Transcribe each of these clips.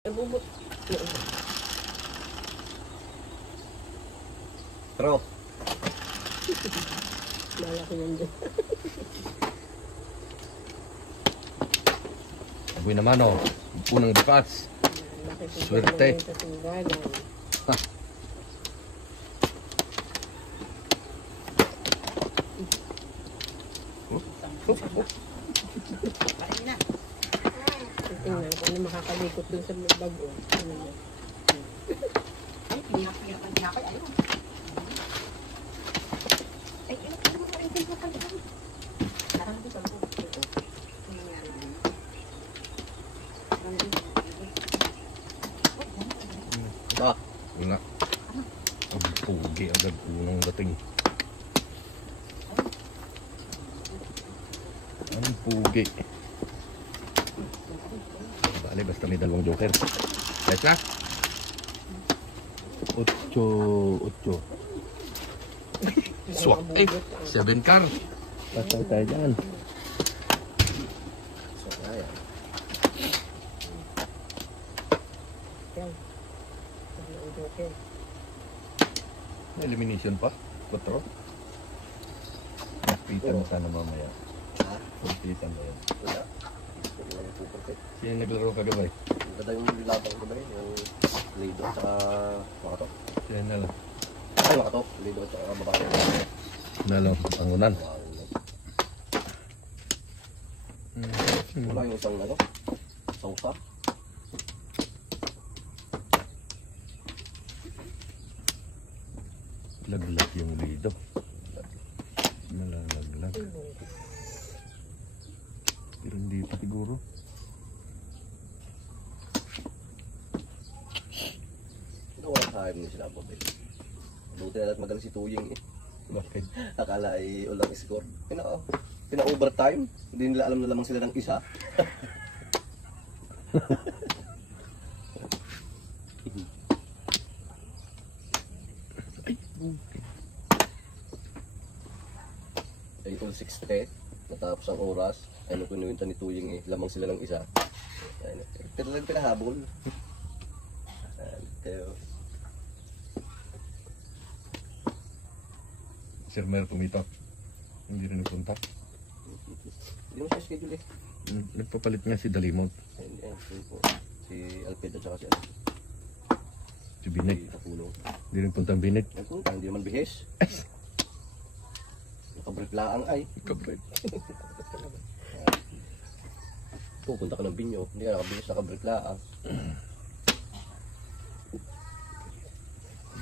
Nabubot. Pero Malaki yan dyan. Aboy naman o. Unang bukas. Swerte. Sa tunggalan. Tingnan ko na makakalikot dun sa bago. Ay, pinapirapan niya ako. Ayun. Ay, ano mo rin kung kapalitan? Parang ito sa buko. Ano nangyari din? ba? Wala. Ang pugi agad unang dating. Ang pugi. Bale, basta may dalawang joker. Guys na? 8. Swak. 7 car. Patay tayo dyan. So, ayan. May elimination pa. 4. Napitan mo sana mamaya. Ha? Napitan mo yan. Wala. Hindi naman po perfect. Sino naglaro kagabay? Ang ganda yung labang ko ba rin? Yung Lido at saka Makato. Sino na lang? Ay, Makato. Lido at saka Babae. Na lang. Pangunan. Wala yung isang ano? Sausa. Laglag yung lido. Malalaglag. Pero hindi pa siguro. Wala sa akin sila po. Buti na natin magaling si Tuying eh. Bakit? Akala ay ulang score. Pina-overtime. Hindi nila alam na lamang sila ng isa. Ay, all 60. Natapos ang oras. Ay, nung pinuwinta ni Tuying eh. Lamang sila ng isa. Ay, talagang pinahabol. Kaya, Sir Mer kumita. Hindi rin nagpunta. hindi mo siya schedule eh. Nagpapalit nga si Dalimot. Hindi, si Alfredo at saka si Alfredo. Si Binek. Si Tapulong. Hindi rin puntang Binek. Nagpunta, hindi naman bihis. Nakabreak laang ay. Kabret. Pupunta ka ng binyo, hindi ka nakabihis, nakabreak laang.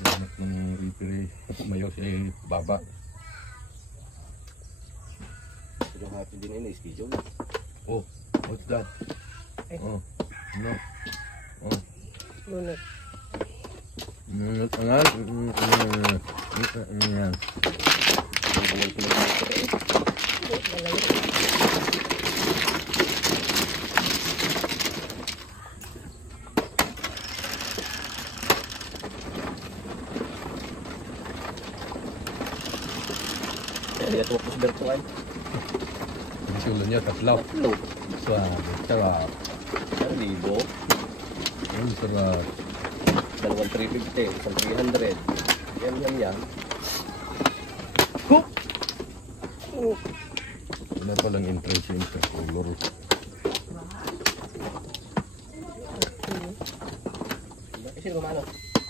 Anak ng referee. Mayo si Baba. Pero happy din yun, schedule. Oh, what's that? Oh, no. Oh. Lunat. Angal. Yan. Ang pinag-refer eh. Kaya tuwak ko si Berto ay. Ang sulo niya, tatlaw. Tatlo. Suwabe. Sarap. 1,000. Ang sarap. 2,350, isang 300. Yan. Ano palang entrance yung intercolor. Sino gumano?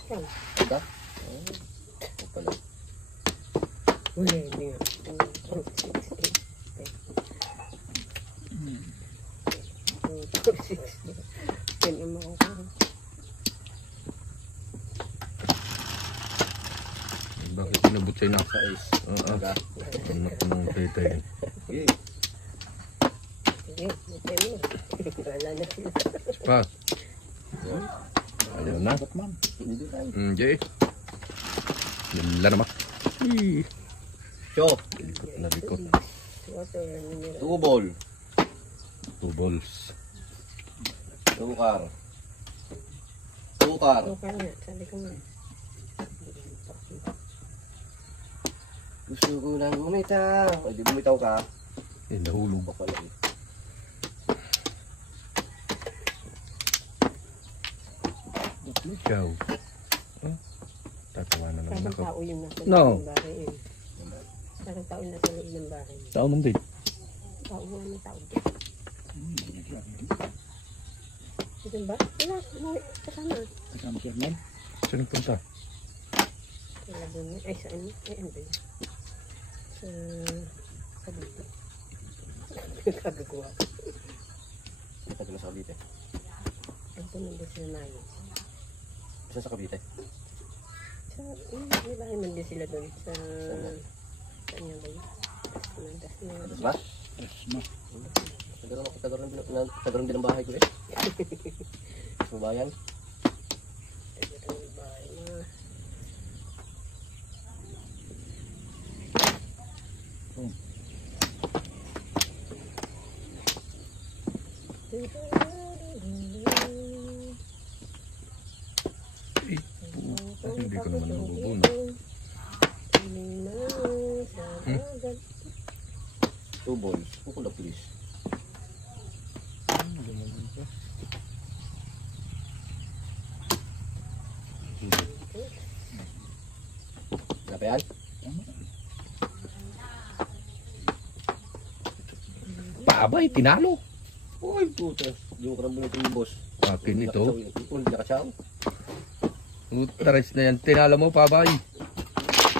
Yan. Ika? Ito pala. Wala, hindi nga. Yan mo ako. Bakit sinabot sa'yo na? Sa is. Anak ng taytay. Okay. Sige, butay mo. Wala na sila. Pa. Ayaw na. Hindi tayo. Jay. Yala naman. Show. Likot na likot. Water, mineral. 2 ball. 2 balls. Sukar. Sukar. Sukar nga, sabi ko nga. Gusto ko lang bumitaw. Ay, di bumitaw ka. Nahulog. Pa pala eh. Ikaw. Oh, tatawa na naman Parang ako. tao yung nasa No. loob ng bahay eh. Parang tao yung nasa loob ng bahay. Tao man din. Tao mo ng tao dyan. Ito ba? Wala, umuwi. Kasama. Kasama si Arman. Saan punta? Sa Laguna. Ay, sa ano? Ay, ano ba yun? Sa Cavite. Kagagawa. Ito na sa Cavite. Ang pumunta sila Mayo. Saan sa Cavite? Sa, may bahay man din sila doon. Sa, saan nga ba yun? Das na. Atas ba? Asma. Tagal din ang bahay ko eh. Sa bayan. Ito ang bahay na. Hindi ko naman mabubunot. Two balls. Kukula please. Wala pa yan? Paabay, tinalo. Uy, puta. Di ko karambol ito yung boss. Akin ito. Hindi nakatsaw. Utares na yan. Tinalo mo, paabay.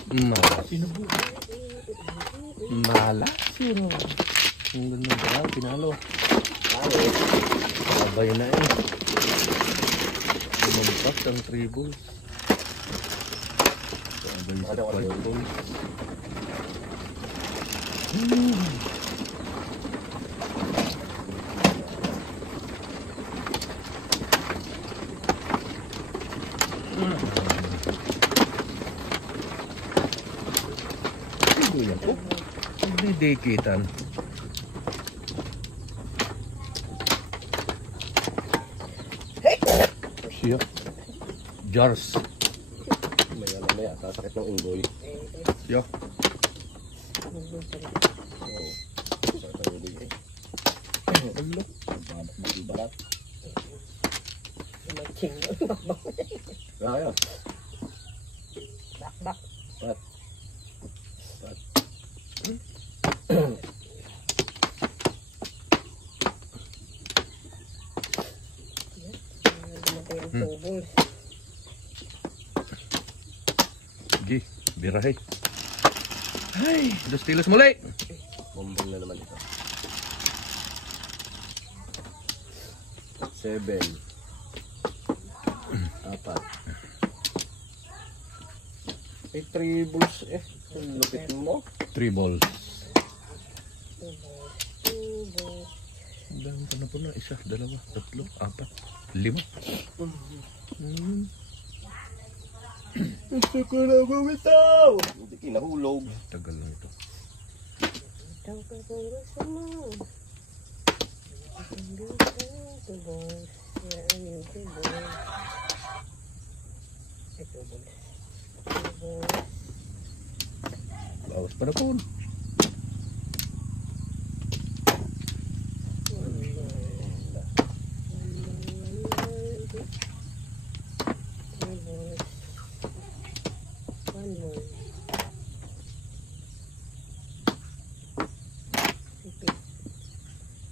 Malas. Malas. Sino? Ang ganda ba? Tinalo. Paabay na eh. Lumampas ang 3 balls. Paabay sa 5 balls. Ito yan po. Hindi dikitan. Siya. Jars. Maya, sasakit ng unggoy. Siya. Oo. Sakit ng unggoy eh. Ano? Balat. Kaya. Bak-bak. Pat. Dumatay ang tubos. Sige, birahe. Ay, 2 kilos muli. Bombong na naman ito. 7. 4. Ay, 3 balls eh. Ang lupit mo. 3 balls. Tubos. Ang dami pa na po na. 1, 2, 3, 4, 5. Gusto ko na bumitaw! Hindi kinahulog. Tagal lang ito. Itaw ka kung gusto mo. Tubos. Yan yung tubos. Ay, tubos. Tubos. Bawas pa na po.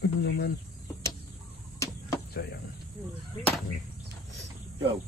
Ano naman? Sayang. Go.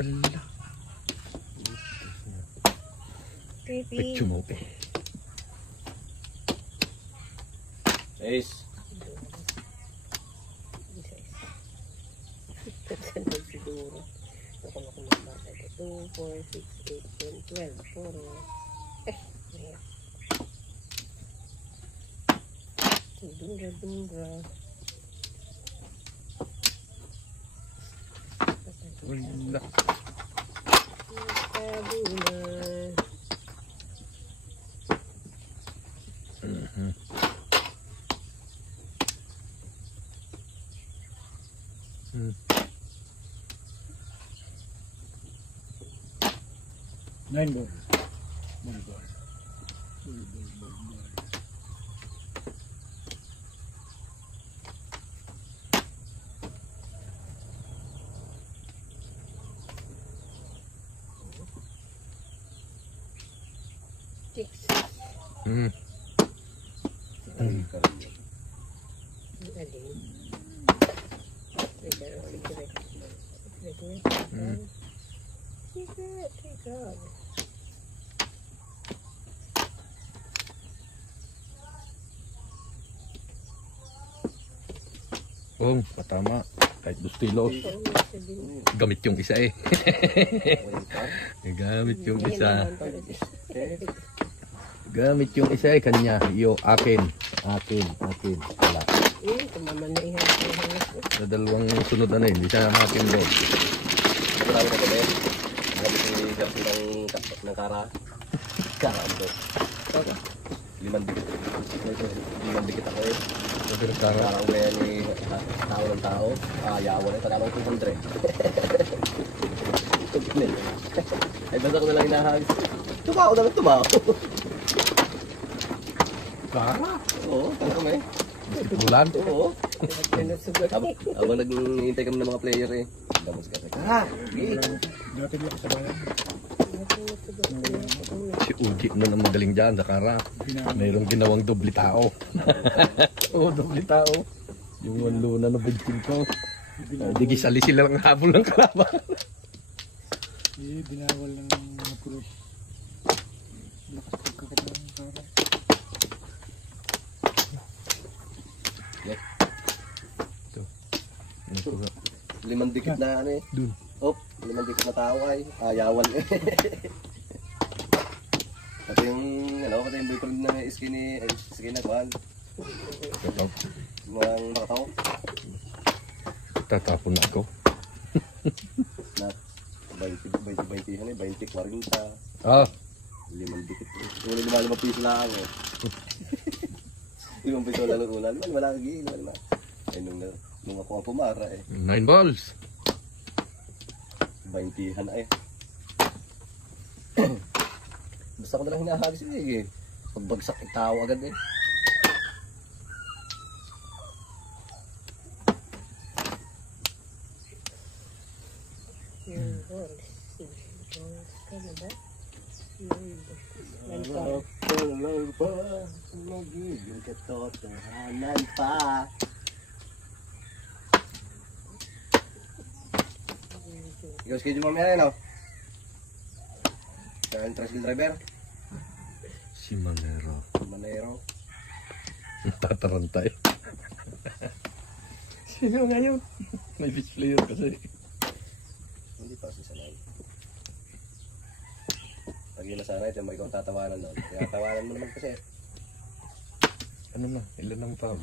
Ala. Picture mo eh. 6. Siguro. Ako na kumabasa ito. 2, 4, 6, 8, 10, 12. Puro. Ayan. Dunga. Wala. Sabi na. 9 ball. Ball, ball. Ball, ball, ball, ball. Six. Hmm. Ay, karami. Alin. Trigger, trigger. Trigger. Trigger, trigger. Oh, patama. Kahit 2 kilos. Ano sabihin? Gamit yung isa eh. Wait, ha? Gamit yung isa. Eh, Gamit yung isa eh. Kanya. Yo, akin. Akin. Wala. Tumama na ihang. Sa dalawang sunod ano eh. Hindi siya akin doon. marami na kami. Marami si Jersey ng kara. Kara ito. 5 dikit. 5 dikit ako eh. Sabi ng Tara. Parang may tao ng tao. Yawan eh. Tagalong 200. Ay, basta ko na lang hinahagis. Tumao na lang tumao. Tara? Oo, ano kami? Bulan? Oo. Sinusugot. Habang naghihintay kami ng mga player eh. Damos kasi. Dati lang sa bayan. Si Uji na ang magaling dyan sa Kara. Mayroong ginawang doble tao. Oo, doble tao. Yung wanlo na nabitin ko. Di gisali sila ng habol ng kalaban. Binawal ng mga pulis. Lakas pagkakita ng Kara. Ito. Ano ko ba? 5 dikit na ano eh. Dun. Oh, 5 dikit na tao ay. Yawan eh. Pati yung, pati yung boyfriend na skinny na kuhan. Ito. Mga nakataw. Tatapon na ako. Na 20, 40. Ah, 5 dikit. Yung 5 piso lang eh. 5 piso lang una. Wala kagi. Ay, nung ako ang pumara eh. 9 balls. 20 na eh. Basta ko na lang hinahagis eh. Pagbagsak yung tao agad eh. Yung balls. Balls ka na ba? Pulong pa, magiging katotohanan pa. Ikaw schedule mamaya no? Kaya tricycle driver, Si Manero. Manero. Tatarantay. Sino ngayon? May beach player kasi. Hindi pa si sanay. Pag yun na sana ito, may ikaw tatawanan nun. Kaya tawanan mo naman kasi. Ano na? Ilan ang taon?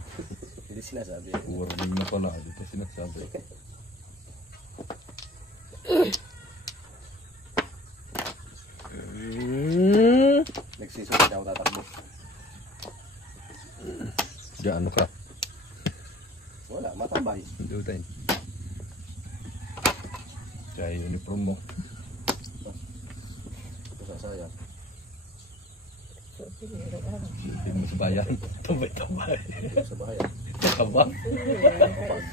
Hindi sinasabi. Warning na pala. Dito sinasabi. Nagsisunod ako tatakbo. Diyan ano ka? Wala, matambay. Hindi tayo. Kaya yung uniform mo. Masasaya. Hindi mo sa bayan. Tambay-tambay. Sa bahay. Kaba.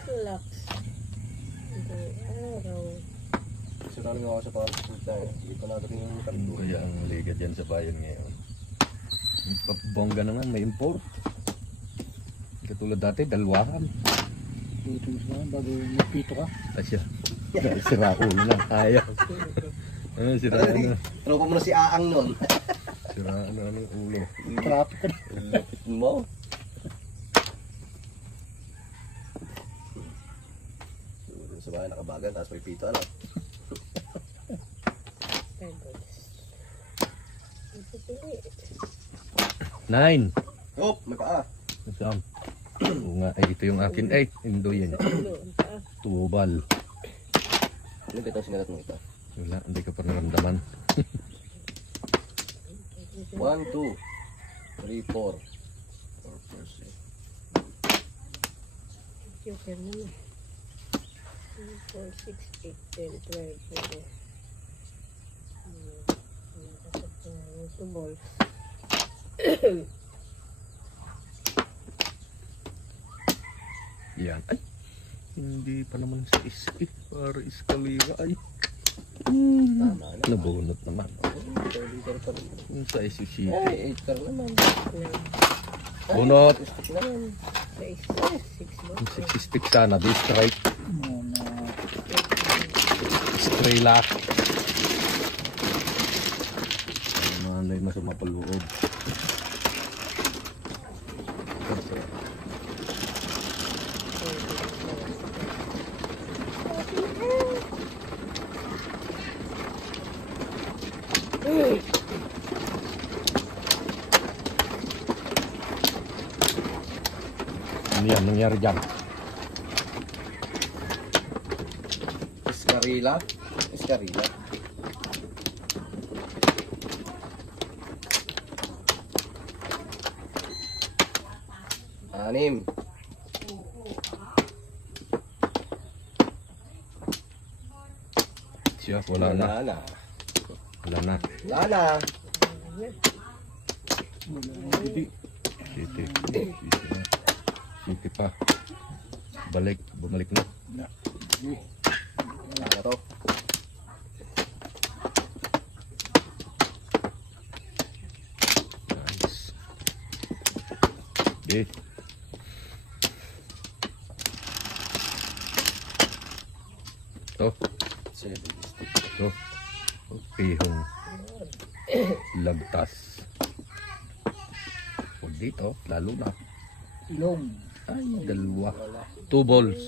Relax. Araw. Sinabi nga ako sa pangalaman. Hindi ko nadating yung kanto. Kaya ang liga dyan sa bayan ngayon. Bongga naman, may import. Katulad dati, dalwahan. Dito mo sa bayan bago magpito ka. Asya. Sira ulo na. Ayaw. Ano, sira na. Tropa mo na si Aang nun. Sira na ng ulo. Traffic ka na. Lapit mo. Sa bahay nakabagan, tapos may pito alam. Nine. Oh, may paa. Isang. Oo nga, ay ito yung akin. Ay, indo yan. Tubal. Ano ba itong sinalat mo ito? Wala, hindi ka pa naramdaman. 1, 2, 3, 4. 4, 4, 6. Joker naman. 2, 4, 6, 8, 10, 12, 14. 2 balls. Yan. Ay, hindi pa naman sa isip. Para iskalira. Ay. Tama na. Nabunot naman. 2 liter pa rin. Yung sa SUC. Ay, 8 car naman. Bunot. Stick naman. 6 balls. Yung 6 stick sana. Di strike. Muna. Estrella. Manay na sumapaloob. Ano yan? Nangyari dyan? Escarilla. Escarilla. Anim. Siya, wala na. Wala na. Wala na. Wala na. City. City. City na. City pa. Balik. Bumalik na. Wala na to. Nice. Okay. To. 7 stick. To. Pihong. Lagtas. Huwag dito. Lalo na. Ilong. Ay, dalawa. 2 balls.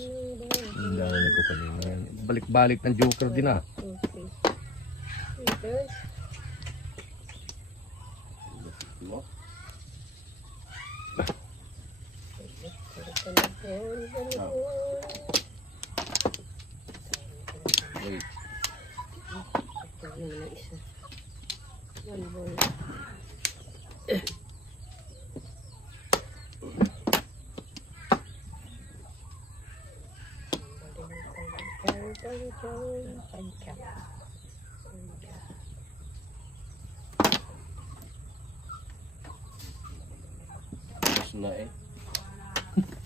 Ang dami ko kanina. Balik-balik ng joker din ah. Okay. Liters. Mo. Wait. Ito na isa. 1 ball. Tapos na eh.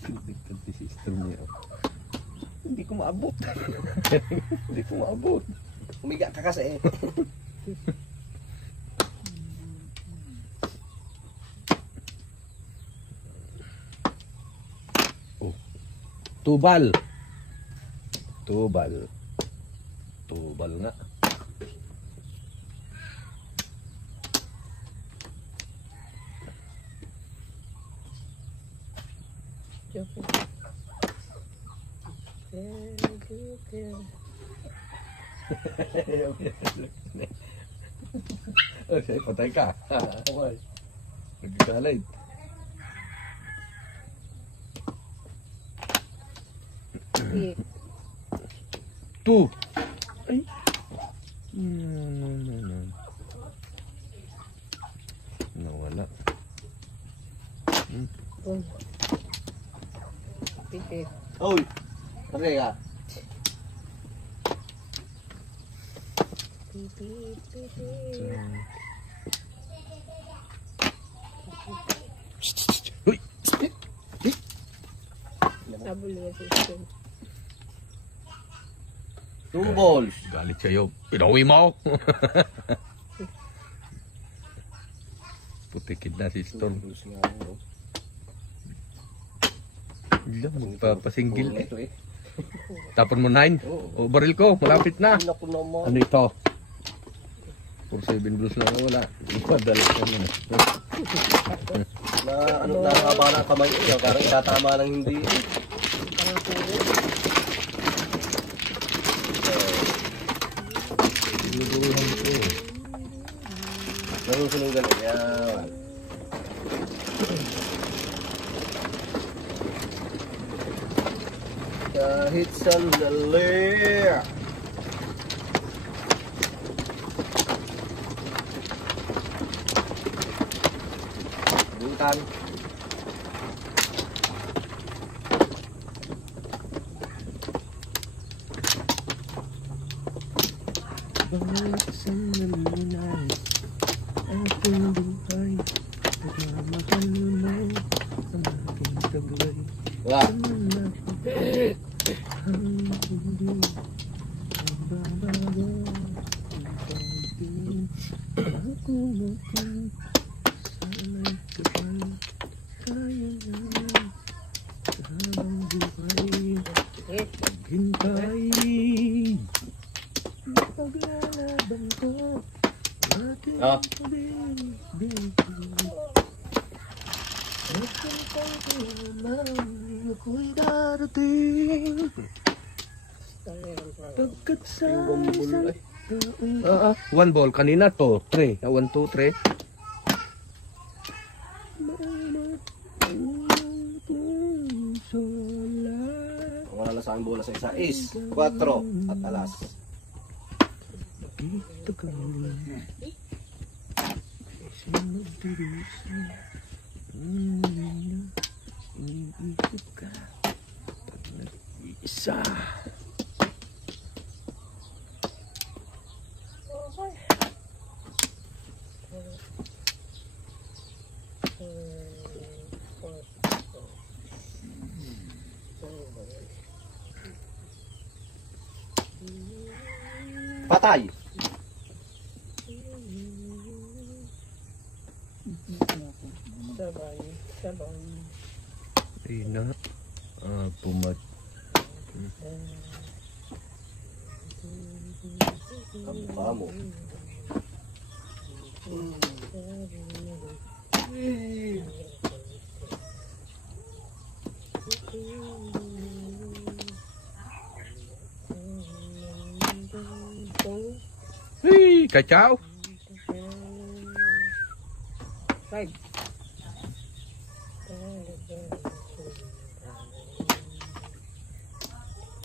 Pinagtag si sister niya. Hindi ko maabot. Hindi ko maabot. Umiga ka kasi eh. Oh. Tubal. Tubal. Tubal nga. Joker. Joker. Okay, patay ka. Okay. Nagkakalay. Eight. 2. Ay. No. Nawala. Boom. Pitit. Oy! Okay ka. Pitit. Pitit. Uy! Sabol na system. 2 balls. Galit sa'yo. Pinauwi mo! Putikid na si 2 Storm. balls nga ako. Hindi, magpapasinggil eh. Ito eh. Tapon mo 9. O, baril ko. Malapit na. Ay, naku naman. Ano ito? 4-7 blues lang wala. Madala ka na. Na ano na haba ng kamay eh. Parang itatama ng hindi eh. Parang puro. Sinuguruhan ko. Narusunugan eh. Yan. Kahit sandali. Butan. Bawat isang nalinis, aking Ako mukhang sana'y kapal kaya namin sa habang buhay paghintay. Paglalaban ko ating pag-ibig. At kung pang-alaman ako'y darating pagkat sa isang taong one ball kanina to 3 1, 2, 3 Ang wala sa aking bola sa isa is 4 at alas. Kita ka nila kasi magdirisan iniisip ka pag nag-iisa. Patay! Sabay. Ay na pumat Kamukha mo. hey kacau 5.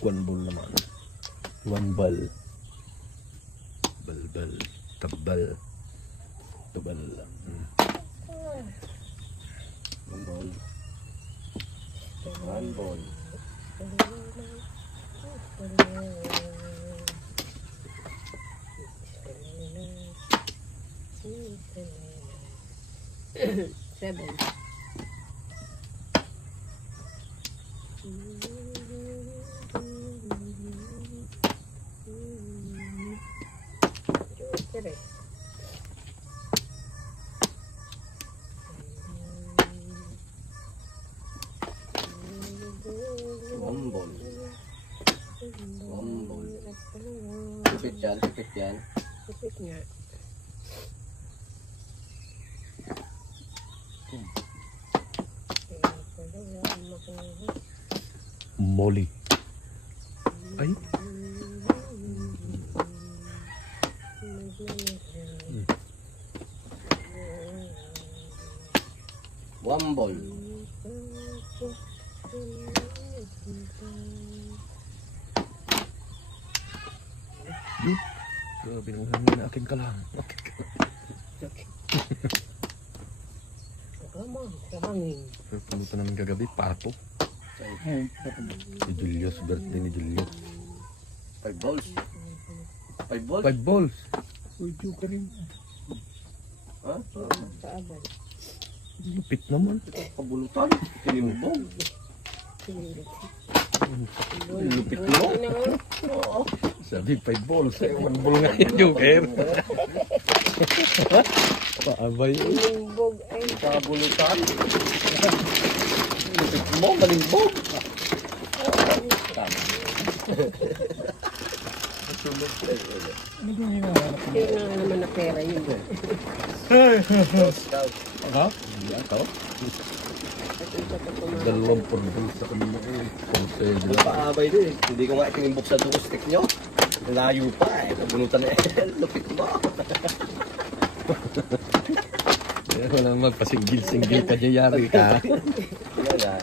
one ball naman one ball bal tabal One ball. Seven. Correct. One ball. One ball. Tipit yan, tipit yan. Tipit nga. Molly ay One ball. grabe nang hangin na aking kalang Kamangin. pumunta namin kagabi pato Ay, si Julius birthday ni Julius 5 balls. 5 balls? 5 balls uy, ka rin. Ha? Kaabay. lupit naman Kabulutan. Tinimbong. Lupit mo. sabi 5 balls ay 1 ball nga yung joker paabay Limbog ay Kabulutan. Lupit mo. Balimbong. Ano yung hinahanap mo? kaya nga naman na pera yun. ha? hindi ako At yung sa pagkumakas. dalawang pordol sa kanila eh konsel Paabay din. Hindi ko nga itinimbok sa dugo stick nyo. Layo pa eh. Kabunutan eh. Lupit mo. kaya wala magpasinggil-singgil ka dyan yari ka Yan ah.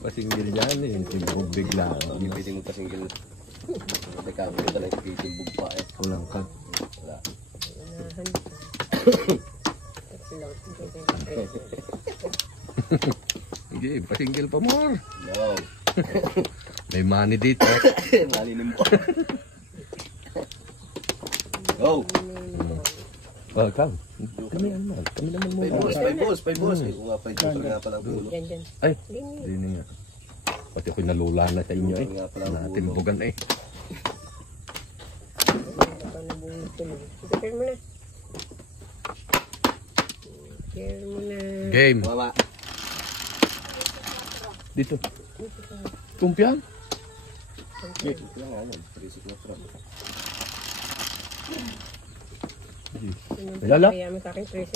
pasinggil yan eh timbog bigla Hindi pwedeng magpasinggil. Teka, hindi talaga kitimbog pa eh. walang cut Wala. Unahan ka. Tatlo. sige pasinggil pa more No. may money dito Malinim po. Go! welcome kami naman muna 5 balls. Oo nga, 5 balls nga palang pulo. Yan, yan. ay Ganyan. hindi nga pati ako'y nalula na sa inyo eh Nga palang pulo. natimbugan eh tuloy. Share mo na. Share mo na. Game. Bumaba. Dito. Kumpiyan? Ito lang nga yan. 3-4. Lala? Kaya mo sa akin 3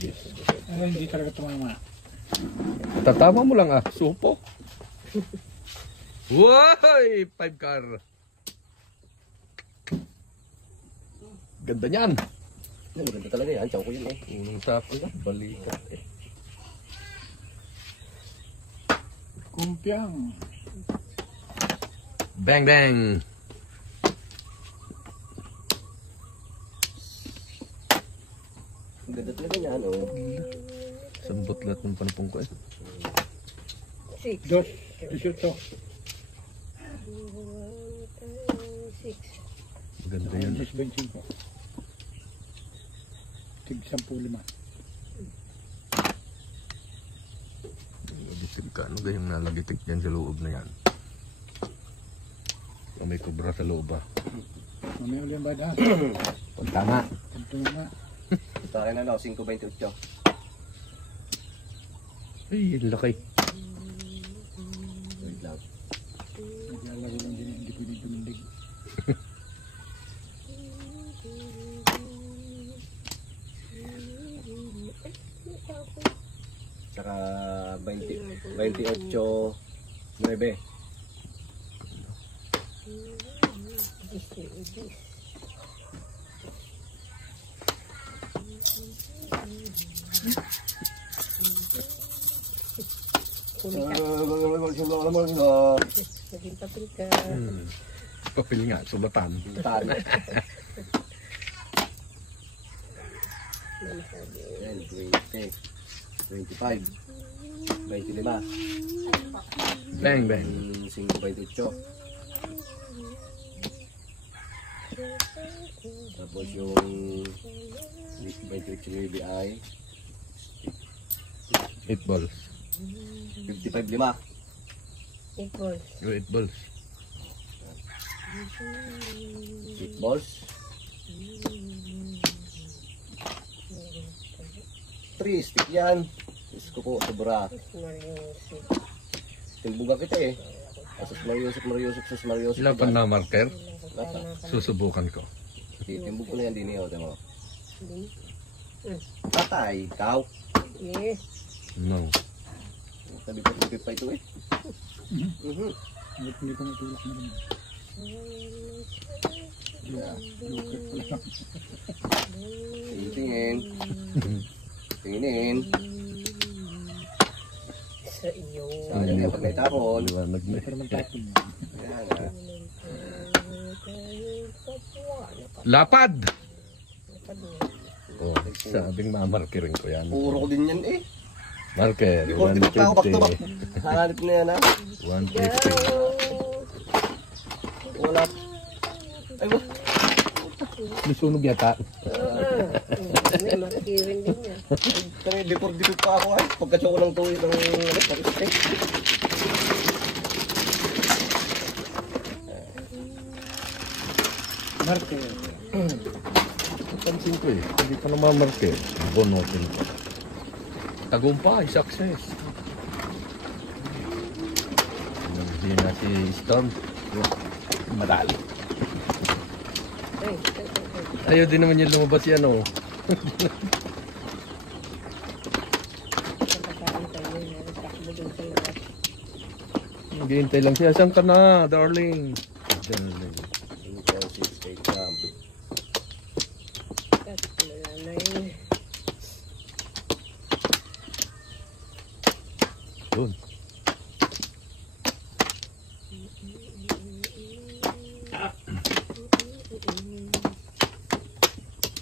Yes. Ay, hindi talaga tumama. Tatama mo lang supo. Woy! 5 car. Ganda niyan. Maganda talaga yan. Chow ko yun eh. Unang sapo yan. Balikat eh. Kumpiang. Bang bang. Ang ganda talaga yan oh. Sambot lahat ng panupong ko eh. 6. 2, 18. 6. Maganda yan. 25. Tig 10-5. Bitin ka. Ano gayong nalagitik yan sa loob na yan? May kubra sa loob ah. Mamaya ulit ang bada. Tama. Tama. Sa akin ano, 5.28. Ay, ang laki. Wait lang. Naglalaro lang din. Hindi pwede tumindig. Saka 28, 9. Naging papel ka. Papel nga, sulatan. Tan. Ano sabi? 10, 20, 25, 25, Bang bang. 5.28. Tapos yung 28 yung UBI, 8 balls. 55, 5. 8 balls. 8 balls. 8 balls. 3 stick yan. Diyos ko po, sobra. Mariusip. Timbuga kita eh. Asus Mariusip, sus Mariusip. Ilan pa na marker? Lata. Susubukan ko. Timbug ko na yan din eh. Tama. Hindi. Tatay, ikaw. Yes. No. Sabi ko, lupit pa ito eh. Hindi ko natulak na rin. Yeah, lukit ko lang. Tingin. Tinginin. Sa iyo. Sayang yan pag naitapon. Liwanag na. Pero magtapon mo. Ayan ah. Lapad! Oh, sabing mamarkirin ko yan. Puro ko din yan eh. Marker, Before tinagpa ako back to back. 150. Hanip na yan ah. 150. Wala. Ay ba? Nasunog yata. May makirin din niya. Kami before pa ako ay. Pagkatso ko ng tuwi ng pag-stick. Marker. Pansin ko eh, hindi pa namamarker. Bonotin ko. Tagumpay, success. Hindi na si Storm. Madali. Ay, Ayaw din naman yung lumabas yan oh. nakakain tayo na. Takbo din sa labas. Naghihintay lang siya. Saan ka na, darling? Darling. 6, 8 gram. At wala na yun. Good.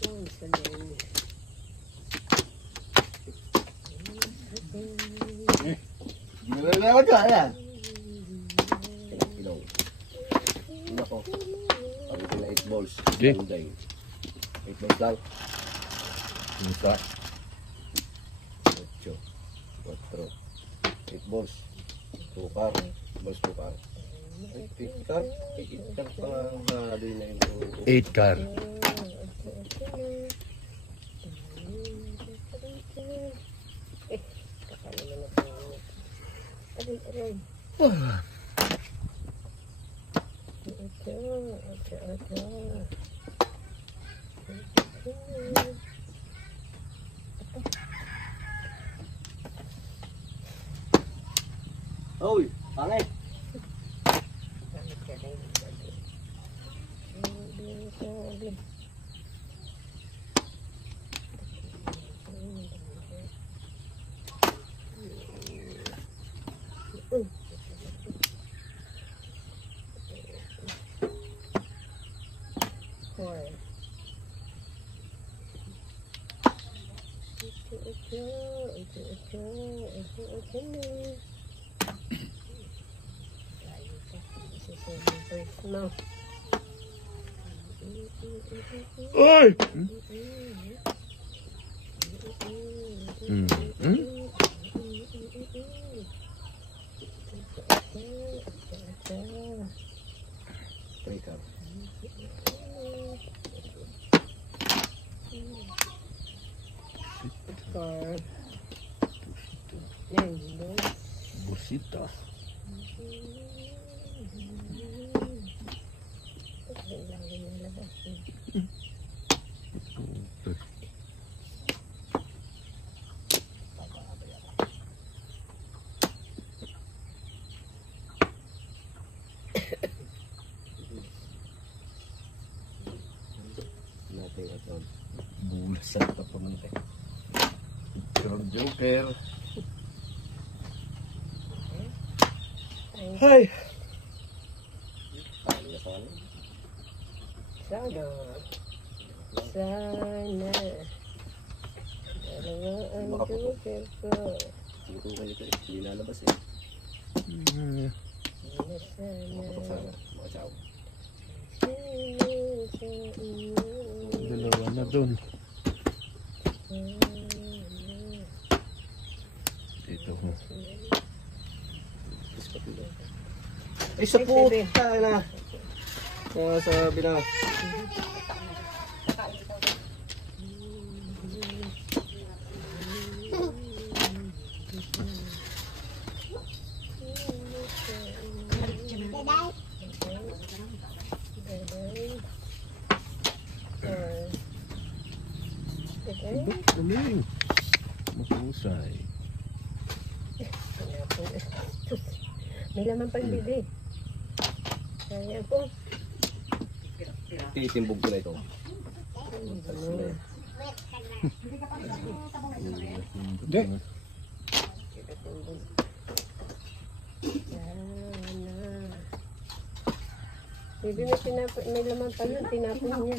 Once again. Ginagawa ka yan. Ilaw. Nako. Sabi ko na 8 balls. Okay. 8 balls lang. Isa. 8, 4, 8 balls. Tukar. Balls tukar. Ikat pa nga din na yung 8 car. Hoy, pangit. No. Ay! Ikat. Busita. Natin ito. Bulasan pa pa man eh. Pero Joker. Hi! Sana. Sana. Dalawa ang joker ko. Hindi ko kayo ito eh. Hindi lalabas eh. Makatok sana. Makasaw. Dalawa na dun. Ito. Ay, sa puta na. Sabi na. Galing. Mahusay. May laman pang bibi. Kaya po. Titimbog ko na ito. Hindi. Bibi may laman pa yun. Tinapon niya.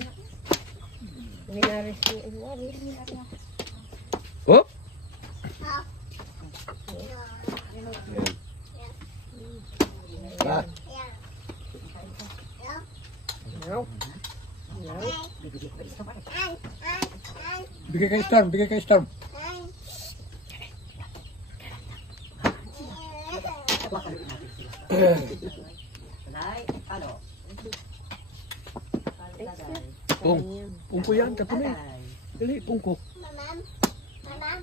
Winaris niya. Oh! Ah, No. No. Bigay kay Storm, bigay kay Storm. Pung. Pungko yan. Katunay. Dali, pungko.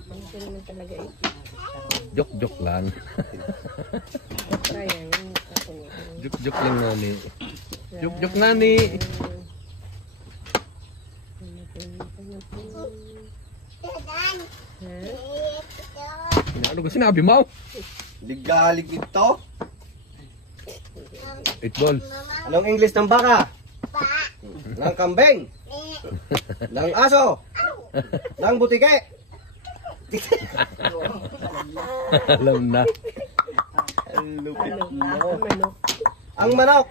Ano ko naman talaga eh. Joke-joke lang. Kaya yun. Joke-joke lang nani. Joke-joke nani. Ano ka sinabi mo? ligalig ito. 8 balls. Anong English ng baka? Ng kambing? Ng aso? Ng butike? Alam na. Ang lupit mo. Manok. Ang manok?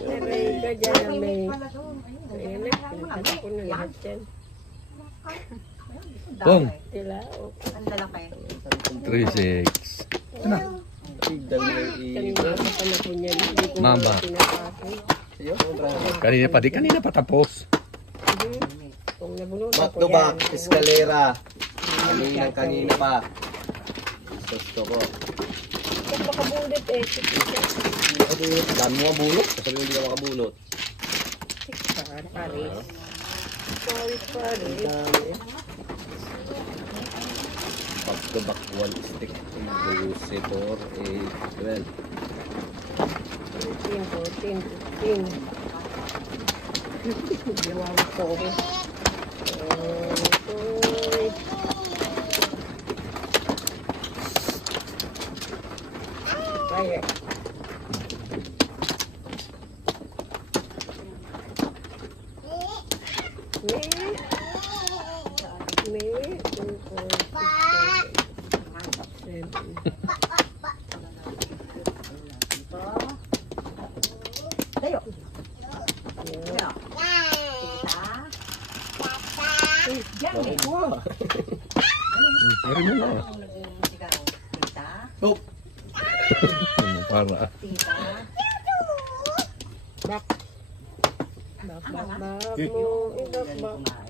Aray ka dyan ang may... Ayan na. Pinagkata ko na lahat yan. Pung. Sila. O. 3-6. Kanina sa panahon niya. Hindi ko Mama. pinapasok. Kanina pa tapos. Kung nabunutan Back ko to yan. back, eskalera. Kanina pa. Gusto ko. Kung makabunot eh. Dami mo mabunot. Sabi mo hindi ka makabunot. Paris. Paris. Back to back 1 stick. 12, 4, 8, 12. 13, 14, 15. Ginawa ko. Kaya. Meron mo na. Oh! Para. Bak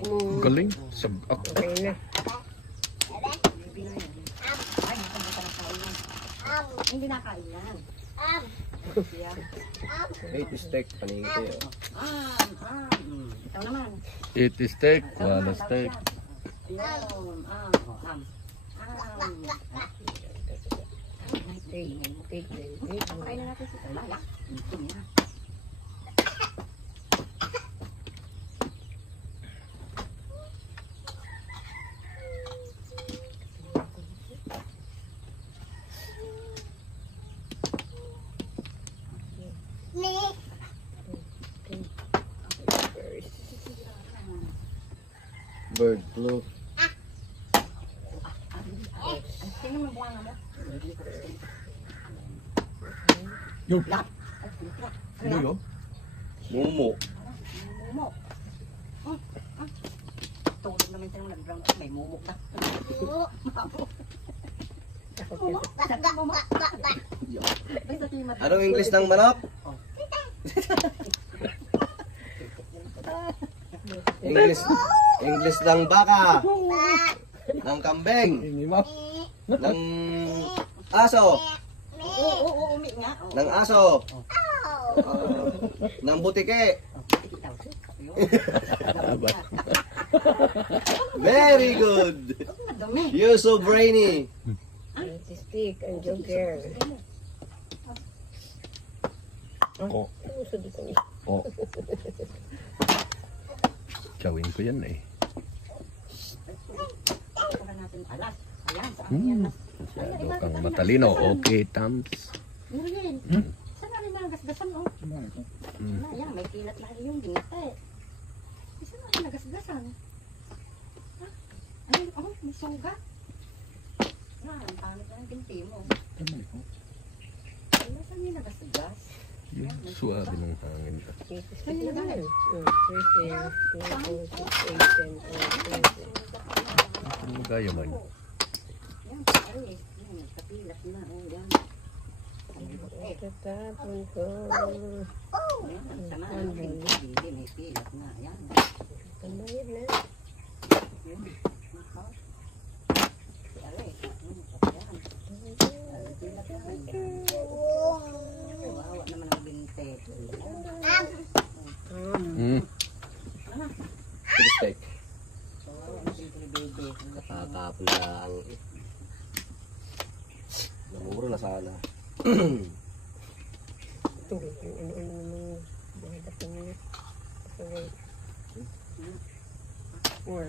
mo. Galing. Sabak. Okay na. Hindi nakain yan. 8 stick. Paningin kayo. Ikaw naman. 80 steak, 1 steak. Yun. Take. Kain na natin si Talaya. Ito niya. Bird flu. Tingnan mo buwan mo. Yung. Lap. Ano yun? Mumu. Mumo. Tulog naman tayo nag-brown. May mumok na. Anong English ng manok? English ng baka. Ng kambing. Hindi mo. Ng aso. Oo, umi nga. Ng aso. Ng butike. Very good. You're so brainy. Stick and joker. Oh. Oh. Gawin ko yan eh. Masyado kang matalino. Okay, Tams. Muriel, saan namin nagasgasan o? Ayan, may pilat na yung binite. Saan namin nagasgasan? Ha? Ayun, may suga. Ang pangit na yung binti mo. Saan yung nagasgas? Yung suwabe ng hangin. Saan yung nagasgas? 3, 4, 5, 6, 7, 8, 9, 10, 11, 12. Ano magaya man? Yan, pare. Yan, kapilat na. O, yan. Tatapon ko. Yan, sama. Hindi, may pilat na. Yan. Kamayad na. Yan. Pare. Yan. Wawa naman ang binte. Stick. Wawa ang binte ni baby. Katatapon na ang... Namuro na sana. Four.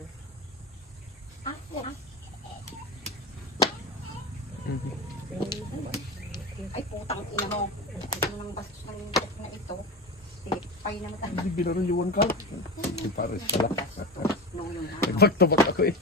Ay, putang ina mo. Ito nang bastos ng tok na ito. Tipay naman tayo. Hindi binarunyuan ka. Si Paris pala. Nung yung Nagbag-tabak ako eh.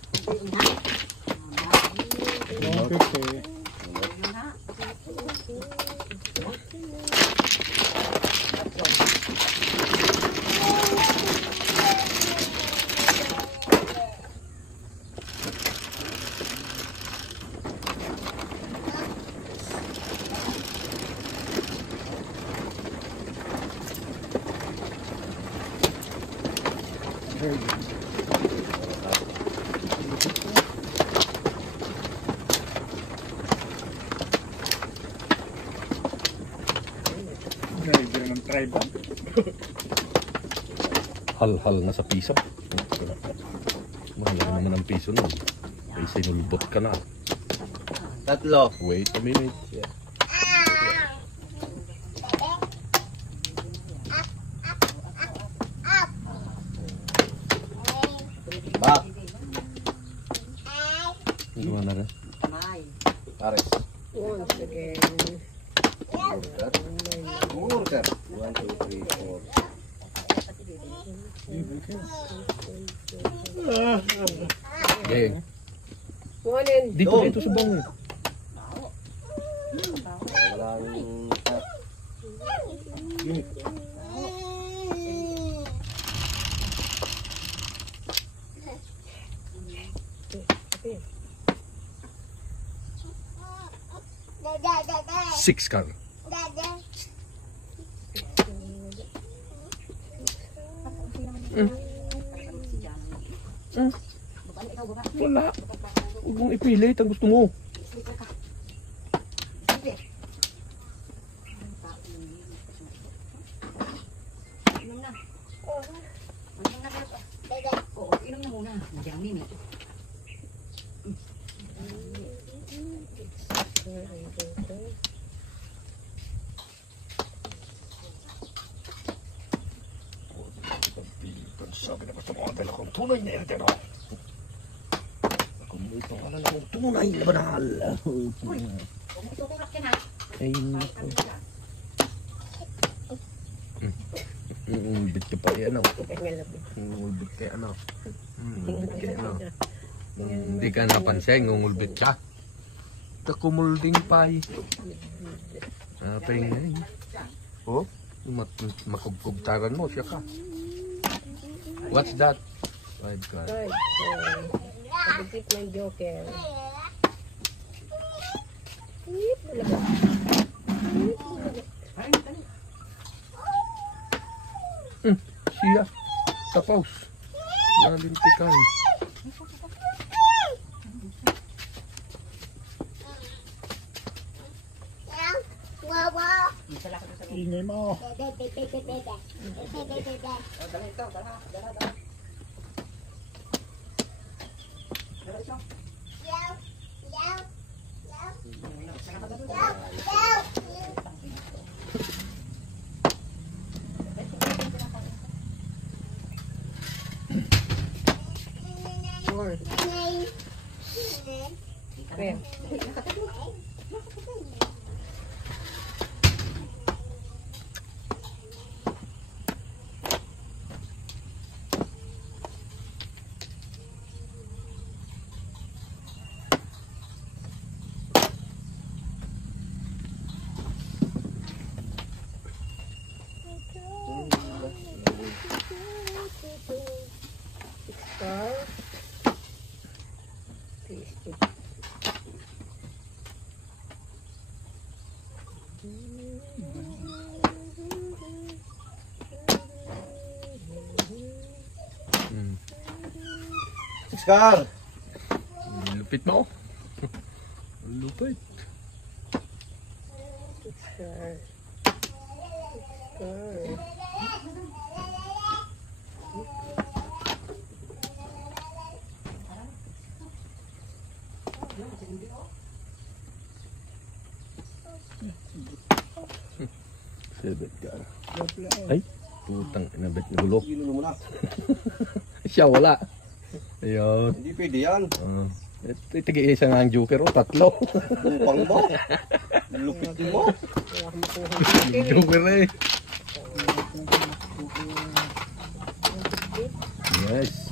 Driver ng tribal. Hal-hal na sa piso. Mahalaga naman ang piso nun. Ay sinulbot ka na. Tatlo. Wait a minute. Back. Ano na rin? Pares. Once again. Order. Order. 1, 2, 3, 4. Okay. Kuhanin. Dito, dito sa bangin. Walang tap. Six car. Wala. Huwag mong ipilit ang gusto mo. Inom na. Oo, inom na muna. Nandiyan ang mimi. Sabi na gusto mo ang dala kong tunay na erdero. Kung ito ka lang akong tunay na banal. Tumuturak ka na. Ay, naku. Ulbit ka pa yan, ano? Ulbit ka, ano? Ulbit ka, ano? Hindi ka napansin, ngulbit ka. Kakumulding pay. Apay nga eh. Oh, makugkugtaran mo, siya ka. What's that? Five card. Right. Pag-isip ng joker. Siya. Tapos. Nalintikan. Ingay mo. More. Where? Star. Tasty. Scar. Lupit mo. Lupit. Star. Star. Seven car. Ay, putang inabit na gulo. Ginulo mo na. Siya wala. Ayun. Hindi pwede yan. Tigil-isa nga ang joker o tatlo. Upang mo. Lupit mo. Wala akong makuha. Joker na eh. Yes.